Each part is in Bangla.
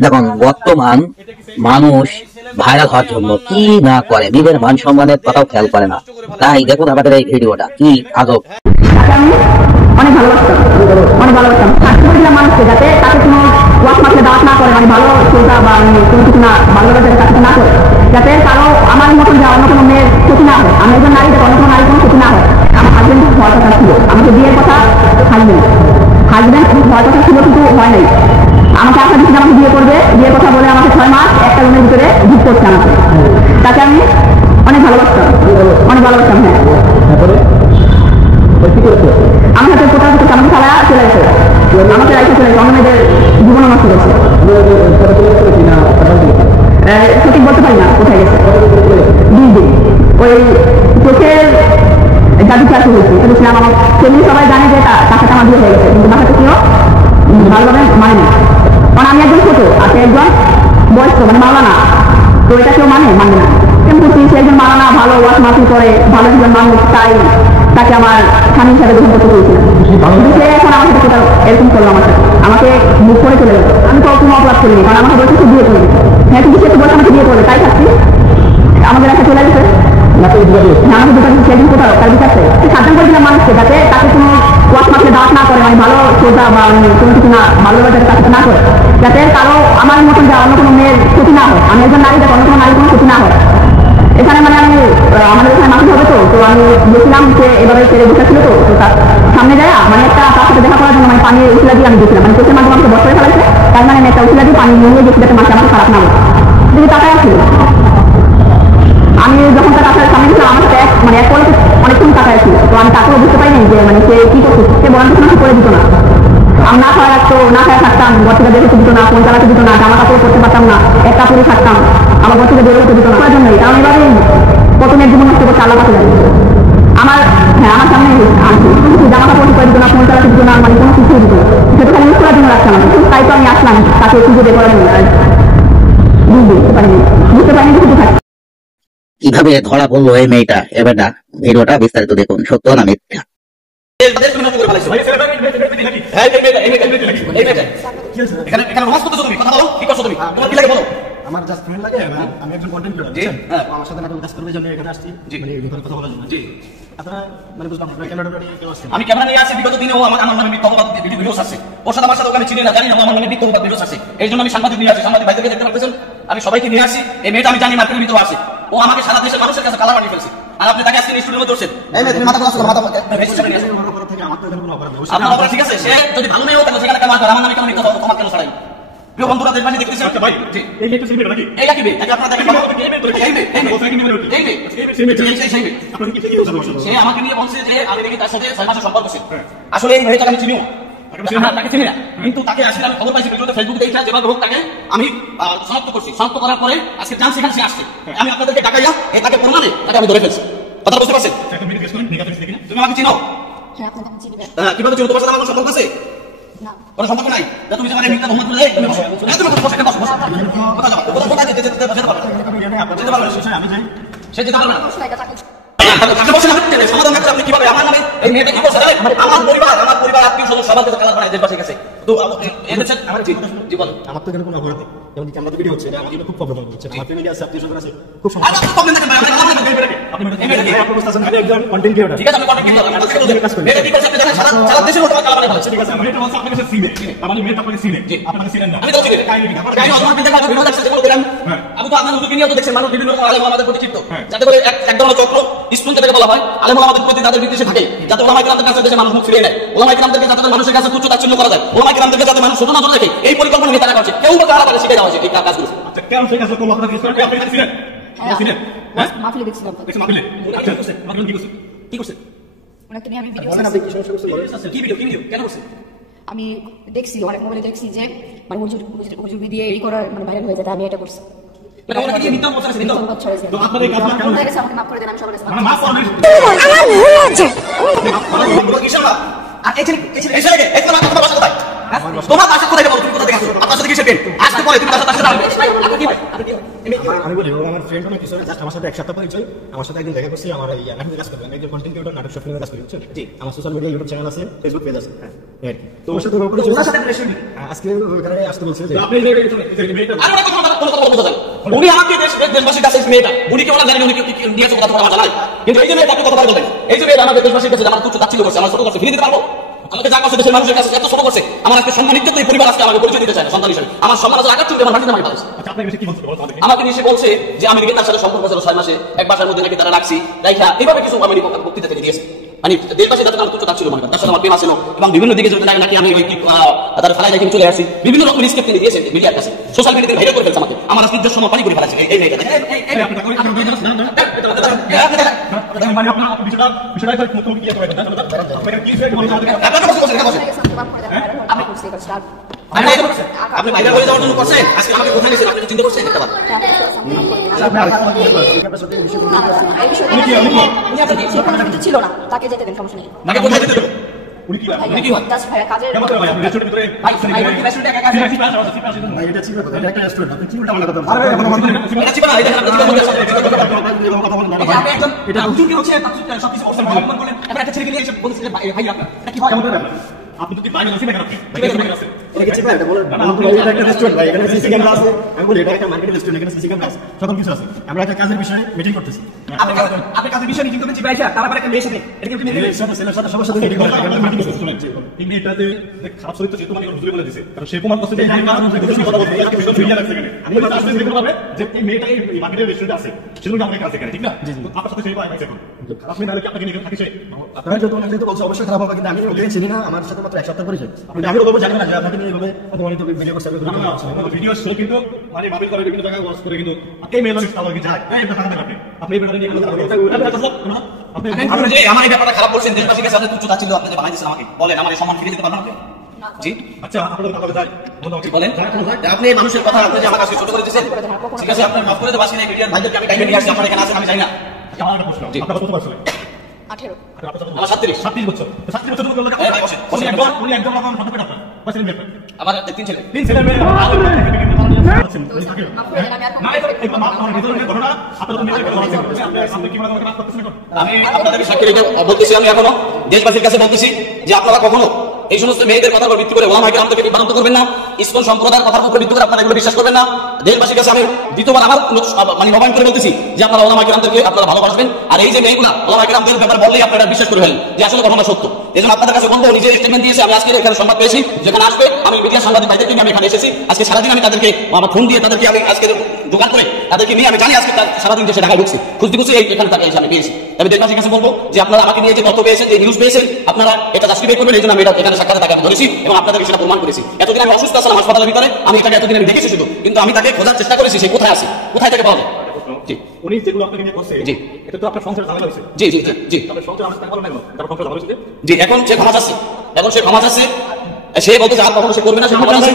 দেখুন বর্তমান মানুষ ভাইরাল হওয়ার জন্য কি না করে, নিজের মান সম্মানের কথাও খেয়াল করে না। তাই দেখুন আমাদের এই ভিডিওটা কি আজব। অনেক ভালোবাসতাম, অনেক ভালোবাসতাম মানুষকে, যাতে তাকে কোনো ওয়াশ মাসলে দাওয়াত না করে, মানে ভালো চিন্তা বা কোনো কিছু না ভালোবাসার কাছে না করে, যাতে কারো আমার মতন যা অন্য কোনো মেয়ের ক্ষতি না হয়। আমি একজন নারী, যাতে অন্য কোনো নারী কোনো ক্ষতি না হয়। আমার হাজবেন্ড হওয়ার কথা ছিল, আমাকে বিয়ের কথা হাজবেন্ড হওয়ার কথা ছিল, কিন্তু হয় নাই। আমাকে আশা দিচ্ছি আমাকে বিয়ে করবে, বিয়ের কথা বলে আমাকে 6 মাস একটা রুমের ভিতরে ঢুক করছে আমাকে। তাকে আমি অনেক ভালোবাসতাম, অনেক ভালোবাসতাম। হ্যাঁ, আমার সাথে কোথাও করছে, আমাকে সারা চলে গেছে, আমাকে রাইতে চলে গেছে, অন্য মেয়েদের জীবন নষ্ট করছে। সঠিক বলতে পারি না কোথায় গেছে। দিন ওই চোখের জাদু চাষ হয়েছে, বলেছিলাম আমার ফ্যামিলি সবাই জানে যে তার সাথে আমার বিয়ে হয়ে গেছে, কিন্তু বাসাতে কেউ ভালোভাবে মানে না। কারণ আমি একজন ছোট, আছে একজন বয়স্ক, মানে মাওলানা, তো এটা কেউ মানবে না। কিন্তু সে একজন মাওলানা, ভালো ওয়াশ মাফি করে, ভালো একজন মানুষ, তাই তাকে আমার স্বামী হিসাবে গ্রহণ করতে চেয়েছিলাম। সে এখন আমার সাথে কোথাও এরকম করলো, আমার সাথে আমাকে মুখ করে চলে গেল। আমি তো কোনো অপরাধ করিনি, কারণ আমাকে বলছে সে বিয়ে করবে। হ্যাঁ, কিন্তু সে তো বলছে আমাকে বিয়ে করবে, তাই থাকছি আমাদের একটা চলে গেছে। আমাকে দুটো সেদিন কোথাও তার বিচারছে সাবধান করেছিলাম মানুষকে, যাতে তাকে কোনো ওয়াশ মাসলে দাওয়াত না করে, মানে ভালো চিন্তা বা কোনো কিছু না ভালোবাসার কাছে না করে, যাতে কারো আমার মতন যা অন্য কোনো মেয়ের ক্ষতি না হয়। আমি একজন নারী, যাতে অন্য কোনো নারী কোনো ক্ষতি না হয়। এখানে মানে আমি আমাদের এখানে মাসিক হবে, তো আমি গেছিলাম, সে এভাবে ছেড়ে বসে ছিল, তো তার সামনে যায় মানে একটা তার সাথে দেখা করার জন্য মানে পানির উচিলা দিয়ে আমি গেছিলাম, মানে চোখের মাধ্যমে আমাকে বস করে ফেলাইছে, তার মানে আমি একটা উচিলা দিয়ে পানি নিয়ে গেছি, যাতে মাসে আমাকে খারাপ না হয়। কিন্তু তাকাই ছিল, আমি যখন তার কাছে সামনে গেছিলাম, আমার সাথে মানে এক পরে অনেকক্ষণ তাকাই ছিল, তো আমি তাকেও বুঝতে পারিনি যে মানে সে কি করছে। সে বলার কিছু করে দিত না, আমি না খাওয়া রাখতো, না খায় থাকতাম, ঘর থেকে বের হতে দিত না, ফোন চালাতে দিত না, জামা কাপড় করতে পারতাম না, এক কাপড়ে থাকতাম, আমার ঘর থেকে বের হতে দিত না। তার জন্যই, কারণ এভাবে প্রথমের জীবন নষ্ট করতে আল্লাহ পাশে যায় আমার। হ্যাঁ, আমার সামনে আনছি, কিন্তু জামা কাপড় করে দিত না, ফোন চালাতে দিত না, মানে কোনো কিছুই দিত না। সেটা খালি ইউজ করার জন্য রাখতাম, তাই তো আমি আসলাম তাকে খুঁজে বের করার জন্য। বুঝতে পারিনি কিছু থাকে। কিভাবে ধরা পড়লো এই মেয়েটা, এবার না ভিডিওটা বিস্তারিত দেখুন, সত্য না মিথ্যা। আমার জাস্ট ফ্রেন্ড লাগে, আমি একজন কন্টেন্ট ক্রিয়েটর, আমার সাথে নাটক কাজ করবে জন্য এখানে আসছি, মানে এই কথা বলার জন্য। আপনারা মানে বুঝলাম আপনারা ক্যামেরা কেউ আসছে, আমি ক্যামেরা নিয়ে আসছি। বিগত দিনেও আমার নামে মিথ্যা অপবাদ ভিডিওস আছে, ওর সাথে আমার সাথে ওখানে চিনি না, জানি না, আমার নামে মিথ্যা অপবাদ ভিডিওস আছে। এই জন্য আমি সাংবাদিক নিয়ে আসছি, সাংবাদিক ভাইদেরকে দেখতে পাচ্ছেন, আমি সবাইকে নিয়ে আসছি। এই মেয়েটা আমি জানি মার্কেটের ভিতরে আছে, ও আমাকে সারা দেশের মানুষের কাছে কালা বানিয়ে ফেলছে, আর আপনি তাকে আজকে স্টুডিওতে ধরছেন। এই মেয়ে তুমি মাথা খোলা, মাথা আপনার অপরাধ ঠিক আছে। সে যদি ভালো নেই হোক, সেখানে কেন আসবে, আমার নামে কেন মিথ্যা তোমার কেন ছড়াই? প্রিয় বন্ধুরা, দেশবাসী দেখতেছেন, এই মেয়েটা সিনেমা নাকি এই কি বে আপনারা দেখেন, সে আমাকে নিয়ে বলছে যে আমি নাকি তার সাথে 6 মাসের সম্পর্ক আছে। আসলে এই মেয়েটাকে আমি চিনিও তাকে চিনি না, কিন্তু তাকে আসলে আমি খবর পাইছি ভিডিওতে, ফেসবুকে দেখে যেভাবে হোক তাকে আমি শনাক্ত করছি। শনাক্ত করার পরে আজকে চান্স এখানে সে আসছে, আমি আপনাদেরকে ডাকাইয়া তাকে প্রমাণে তাকে আমি ধরে ফেলছি। কথা বুঝতে পারছেন? তুমি আমাকে চিনো? কিভাবে চিনো? তোমার সাথে আমার সম্পর্ক আছে? কোনো সম্পর্ক নাই। তুমি যে মানে মিথ্যা প্রমাণ করে তুমি বসো, তুমি বসে বসো বসো, কথা যাবা কথা কথা যেতে যেতে যেতে পারবে না, আমি যাই, সে যেতে পারবে না। সমাধান করতে আপনি কিভাবে আমার নামে এই মেয়েটা কি করছে? আমার পরিবার আত্মীয় স্বজন সবার কাছে কালার বানায় দেশবাসীর কাছে। তো এদেশে আমার জি বলেন, আমার তো এখানে কোনো অপরাধ নেই, যেমন কি আমরা তো ভিডিও হচ্ছে, আমার জন্য খুব প্রবলেম হচ্ছে, আমার ফ্যামিলি আছে, আত্মীয় স্বজন আছে, খুব সমস্যা। প্রবলেম থাকে আপনি একজন কন্টেন্ট ক্রিয়েটর, ঠিক আছে? আমি কন্টেন্ট ক্রিয়েটর, আমি কাজ করি। এটা কি করছে আপনি জানেন? সারা দেশের মধ্যে কালার বানায় ফেলছে, ঠিক আছে? আমি এটা বলছি আপনার কাছে সিনে, মানে মেয়ে আপনাকে সিনে, জি আপনাকে সিনে না, আমি তো চিনি কাহিনী কি আপনার কাহিনী আপনাদের দেখে ভিডিও দেখছেন, যেগুলো বলেন আমি তো আপনাদের ভিডিও তো দেখছেন, মানুষ বিভিন্ন আলেম আমাদের প্রতি চিত্ত, যাতে করে এক ধরনের চক্র স্টুডেন্ট থেকে বলা হয় আলেম আমাদের প্রতি তাদের বিদ্বেষে থাকে, যাতে ওলামায়ে কেরামদের কাছে দেশে মানুষ মুখ ফিরিয়ে নেয়, ওলামায়ে কেরামদেরকে যাতে মানুষের কাছে তুচ্ছ তাচ্ছিল্য করা যায়, ওলামায়ে কেরামদেরকে যাতে মানুষ ছোট নজর দেখে, এই পরিকল্পনা নিয়ে তারা করছে। কেউ বা কারা তারা শিখে দেওয়া হয়েছে এই কাজগুলো। কেন সেই কাজগুলো করলো? আপনারা ছিলেন মাহফিলে দেখছিলাম, মাহফিলে কি করছে? কি করছে? ওনাকে নিয়ে আমি ভিডিও কি ভিডিও কেন করছে? আমি দেখছি অনেক মোবাইলে দেখছি যে মানে হুজুর দিয়ে এই করার মানে ভাইরাল হয়ে যায়, আমি এটা করছি। তোমার বাসা কোথায়? আপনার সাথে কিসের পেন? আসতে পরে তুমি বাসা আমি বলি আমার ফ্রেন্ড অনেক কিছু জাস্ট আমার সাথে এক সপ্তাহ পরিচয় আমার সাথে একদিন দেখা করছি আমার এই নাটকের কাজ করবেন একজন কন্টেন্ট ক্রিয়েটর নাটক শর্ট ফিল্মের কাজ করি বুঝছেন জি আমার সোশ্যাল মিডিয়া ইউটিউব চ্যানেল আছে ফেসবুক পেজ আছে হ্যাঁ তো ওর সাথে ওর সাথে আজকে ওখানে আসতে বলছে যে আপনি আর অনেক কথা কোনো কথা বলতে চাই উনি আমাকে দেশবাসীর কাছে মেয়েটা উনি কি ওনা জানেন উনি কি দিয়েছে কথা আমার জানাই কিন্তু এই যে মেয়েটা আপনি কথা বলতে এই যে মেয়েটা আমাদের দেশবাসীর কাছে আমার তুচ্ছ তাচ্ছিল্য করছে আমার ছোট করছে ফিরে দিতে পারবো আমাকে যা করছে দেশের মানুষের কাছে এত ছোট করছে আমার আজকে সম্মানিত এই পরিবার আজকে আমাকে পরিচয় দিতে চায় না সন্তান হিসেবে আমার সম্মান আছে আঘাত চলবে আমার বাড়িতে আমাকে ভালোবাসে আচ্ছা আপনি কি বলতে বলতে আমাকে নিয়ে বলছে যে আমি তার সাথে সম্পর্ক ছিল 6 মাসে এক মাসের মধ্যে নাকি তারা রাখছি রাইখা এইভাবে কিছু আমি বক্তৃতা থেকে দিয়েছে মানে দেশবাসী তাদের আমার তুচ্ছ তাচ্ছিল্য মনে করে তার সাথে আমার প্রেম ছিল এবং বিভিন্ন দিকে যদি নাকি আমি তাদের ফেলায় রেখে চলে আসি বিভিন্ন রকম স্টেপ তিনি দিয়েছে মিডিয়ার কাছে সোশ্যাল মিডিয়াতে ভাইরাল করে ফেলছে আমাকে আমার আজকে সময় পানি করে ফেলাচ্ছে এই মেয়েটা মানে আপনার বিষয়টা মুখোমুখি কি করবেন আপনারা কি বিষয় বলতে আমি করছি এটা স্টার্ট আপনি ভাইরাল হয়ে যাওয়ার জন্য করছেন আজকে আমাকে কোথায় নিয়েছেন আপনি চিন্তা করছেন একটা কথা ছিল না তাকে যেতে দেন সমস্যা নেই নাকি কোথায় যেতে দেবো উনি কি উনি কি হয় জাস্ট ভাইয়া কাজের ভাই আপনি রেস্টুরেন্টের ভিতরে ভাই রেস্টুরেন্টে একা কাজ ভাই এটা ছিল এটা একটা রেস্টুরেন্ট আপনি কি উল্টা পাল্টা কথা আরে এখন আমাদের এটা ছিল না এটা আপনি কথা বলছেন কথা বলেন এটা আপনি একজন এটা হুজুর কি হচ্ছে সবকিছু অবস্থা অপমান করলেন আপনি একটা ছেলেকে নিয়ে এসে বলছিলেন ভাই আপনার এটা কি হয় আপনি তো কি বাইরে আছেন এখানে এটা কি ভাই এটা বলেন ভাই এটা একটা রেস্টুরেন্ট ভাই এখানে সিসি ক্যামেরা আছে আমি বলি এটা একটা মার্কেটিং রেস্টুরেন্ট এখানে সিসি ক্যামেরা আছে সকল কিছু আছে আমরা একটা কাজের বিষয়ে মিটিং করতেছি আপনি কাজের বিষয় নিয়ে কিন্তু ভাই তারপরে একটা মেয়ে সাথে এটা কি মেয়ে ছেলের সাথে সবার সাথে মিটিং করতে মিটিং রেস্টুরেন্ট এই মেয়েটাতে খারাপ চরিত্র যেহেতু মানে হুজুরে বলে দিয়েছে কারণ সে প্রমাণ করছে যে এই কারণে কথা বলতে এই ভিডিও ফিরিয়ে লাগছে এখানে আমি বলি আসলে দেখতে পাবে যে এই মেয়েটা এই মার্কেটের রেস্টুরেন্টে আছে সেজন্য আমাকে কাছে এখানে ঠিক না আপনার সাথে সেই পাইছে এখন আপনি নালে কি আপনাকে নিয়ে থাকিছে আপনারা যত অনেক তো বলছে অবশ্যই খারাপ হবে কিন্তু আমি ওকে চিনি না আমার সাথে মাত্র এক সপ্তাহ পরিচয় আপনি আমি বলবো জানি না যে আপনাকে নিয়ে এভাবে অপমানিত ভিডিও করছে ভিডিও ছিল কিন্তু মানে বাবিল করে বিভিন্ন জায়গায় ওয়াচ করে কিন্তু এই মেয়ে লোক আমার কি যায় এই ব্যাপারে আপনি আপনি এই ব্যাপারে নিয়ে কথা বলতে আপনি যে আমার এই ব্যাপারটা খারাপ করছেন দেশবাসীর কাছে তুচ্ছ তাচ্ছিল্য আপনি যে বানাইছেন আমাকে বলেন আমার সম্মান ফিরিয়ে দিতে পারবেন আপনি জি আচ্ছা আপনাদের কথা যায় বলেন আপনি মানুষের কথা আপনি যে আমার কাছে ছোট করে দিয়েছেন ঠিক আছে আপনার মাফ করে দেব আসলে মিডিয়ার ভাইদেরকে আমি টাইমে নিয়ে আসছি আপনারা এখানে আছেন আমি জানি না আমার একটা প্রশ্ন আপনারা কত বছর 18 আমার 37 বছর 37 বছর ধরে এই ভাই বসেন উনি একদম আমার সাথে পেটা বসেন মেয়ে আমার তিন ছেলে তিন ছেলে মেয়ে আমি আপনাদেরকে সাক্ষী রেখে বলতেছি আমি এখনো দেশবাসীর কাছে বলতেছি যে আপনারা কখনো এই সমস্ত মেয়েদের কথার উপর ভিত্তি করে ওলামা কিরাম থেকে বিভ্রান্ত করবেন না ইসকন সম্প্রদায়ের কথার উপর ভিত্তি করে আপনারা এগুলো বিশ্বাস করবেন না দেশবাসীর কাছে আমি দ্বিতীয়বার আমার মানে নবায়ন করে বলতেছি যে আপনারা ওলামা কিরামদেরকে আপনারা ভালোবাসবেন আর এই যে মেয়েগুলা ওলামা কিরামদের ব্যাপার বললেই আপনারা বিশ্বাস করে ফেলেন যে আসলে ঘটনা সত্য এই জন্য আপনাদের কাছে বলবো নিজের স্টেটমেন্ট দিয়েছে আমি আজকে এখানে সংবাদ পেয়েছি যেখানে আসবে আমি মিডিয়া সাংবাদিক ভাইদেরকে নিয়ে আমি এখানে এসেছি আজকে সারাদিন আমি তাদেরকে আমার ফোন দিয়ে তাদেরকে আমি আজকে জোগাড় করে তাদেরকে নিয়ে আমি জানি আজকে সারাদিন দেশে ঢাকায় ঢুকছি খুঁজতে খুঁজতে এখানে তাকে আমি পেয়েছি আমি দেশবাসীর কাছে বলবো যে আপনারা আমাকে নিয়ে যে তথ্য পেয়েছেন যে নিউজ পেয়েছেন আপনারা এটা জাস্টিফাই করবেন এই জন্য আমি এটা এখানে সাক্ষাৎ তাকে আমি ধরেছি এবং আপনাদেরকে সেটা প্রমাণ করেছি এতদিন আমি অসুস্থ ছিলাম হাসপাতালের ভিতরে আমি এটাকে এতদিন আমি দেখেছি শুধু কিন্তু আমি তাকে খোঁজার চেষ্টা করেছি সে কোথায় আছে কোথায় থেকে পাওয়া যায় জি উনি যেগুলো আপনাকে নিয়ে করছে জি এটা তো আপনার সংসার ঝামেলা হয়েছে জি জি জি জি আপনার সংসার আমার তারপর লাগলো তারপর সংসার ঝামেলা হয়েছে জি এখন সে ক্ষমা চাচ্ছে সে বলতে আর কখনো সে করবে না সে ক্ষমা চাচ্ছে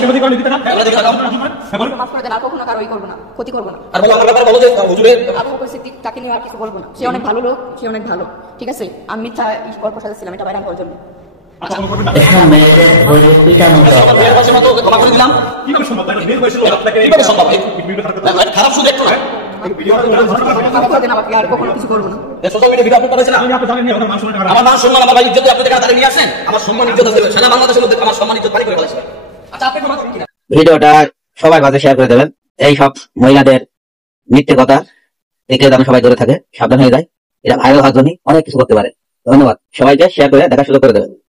মাফ করে দেন আর কখনো কারোই করবো না ক্ষতি করবো না আর বলো আমার ব্যাপারে বলো যে হুজুরের আবু বকর সিদ্দিক তাকে নিয়ে আর কিছু বলবো না সে অনেক ভালো লোক সে অনেক ভালো ঠিক আছে আমি মিথ্যা গল্প সাজাচ্ছিলাম এটা বাইরে করার জন্য এসব মেয়েদের ধরে পিটানো আমার বিয়ের বয়সের মতো ক্ষমা করে দিলাম কিভাবে সম্ভব তাই বিয়ে হয়েছিল আপনাকে কিভাবে সম্ভব খারাপ শুধু একটু না মাফ করে দেন আমাকে আর কখনো কিছু করবো না সোশ্যাল মিডিয়া ভিডিও আপলোড করেছে না আপনি জানেন আপনার মানুষ আমার মান সম্মান আমার ভাই ইজ্জত আপনাদের কাছে নিয়ে আসেন আমার সম্মান ইজ্জত আছে সারা বাংলাদেশের মধ্যে আমার সম্মান ইজ্জত পারি করে ফেলেছে আচ্ছা আপনি ক্ষমা করুন কিনা ভিডিওটা সবার মাঝে শেয়ার করে দেবেন এই সব মহিলাদের মিথ্যে কথা থেকে যেন সবাই দূরে থাকে সাবধান হয়ে যায় এটা ভাইরাল হওয়ার জন্য অনেক কিছু করতে পারে ধন্যবাদ সবাইকে শেয়ার করে দেখা শুরু করে দেবেন